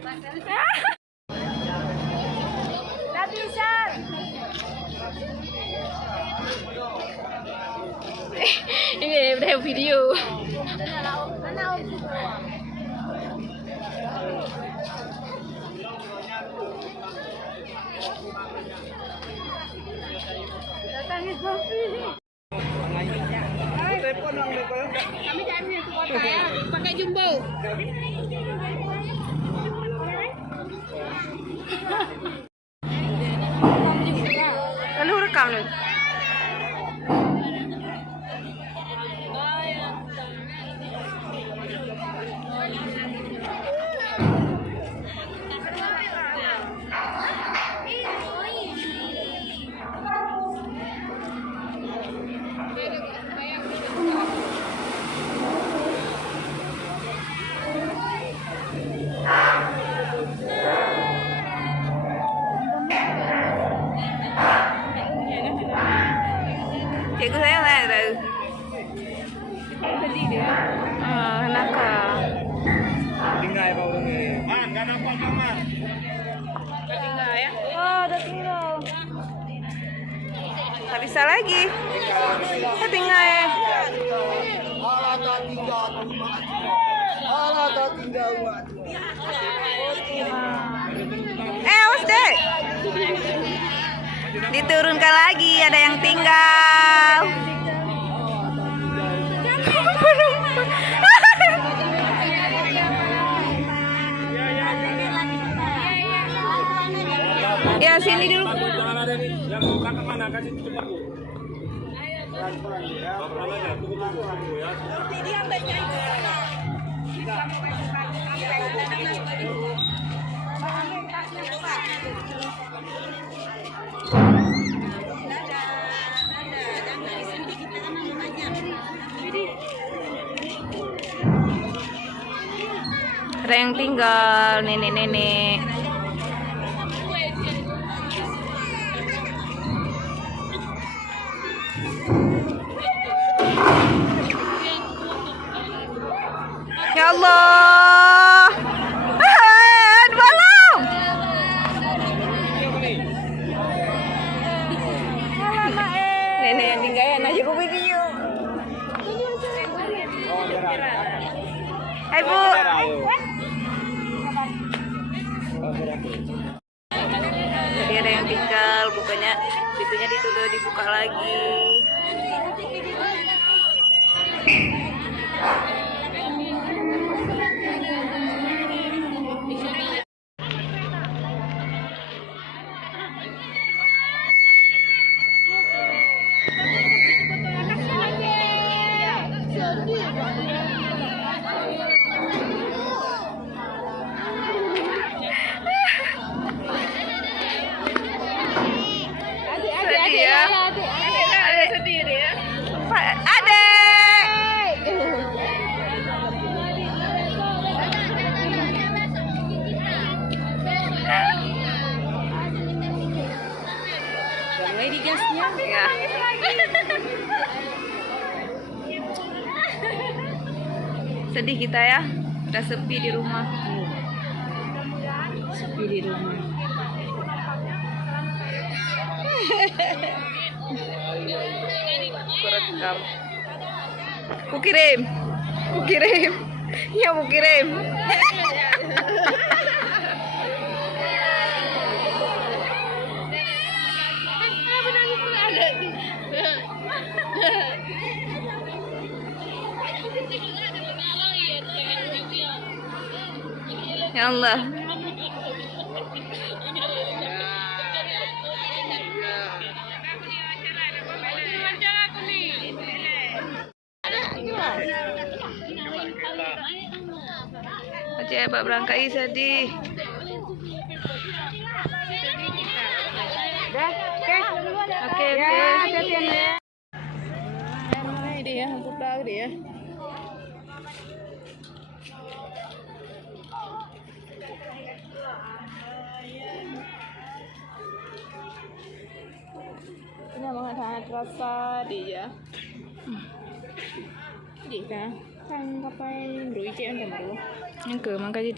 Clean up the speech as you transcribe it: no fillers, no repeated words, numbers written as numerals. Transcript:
Ini udah video. Datangin Sofi. Kami cari ke kota ya, pakai jumbo. Lalu rekam nih. Cikgu saya lah itu. Sedih dia. Kenapa? Tinggal ya Pak orangnya. Nggak nampak Mama. Tinggal ya? Oh, udah tinggal. Tak bisa lagi. Tinggal ya. Alah tak tinggal. Alah tak tinggal. Awas deh. Diturunkan lagi, ada yang tinggal. Ya sini dulu. Jangan ada nih. Yang mau kakak mana? Kasih cepat Bu. Ada yang tinggal, nenek-nenek. Ya Allah. Balong. Nenek yang tinggalin aja ke video. Hai Bu. Jadi ada yang tinggal, bukanya pintunya ditutup dibuka lagi. Sedih ya. Ada sedih dia. Adek. Mulai digasnya. Ya. Sedih kita ya, udah sepi di rumah. Sepi di rumah. Kurekam. Kukirim. Ya mau kirim. Ya Allah. Aceh Pak Berangkai sedih. Oke. Ini ya, untuk tahu dia. Ini mga rasa dia. Di ka, kan kapay rui cek ang demo. Yang ke, makanya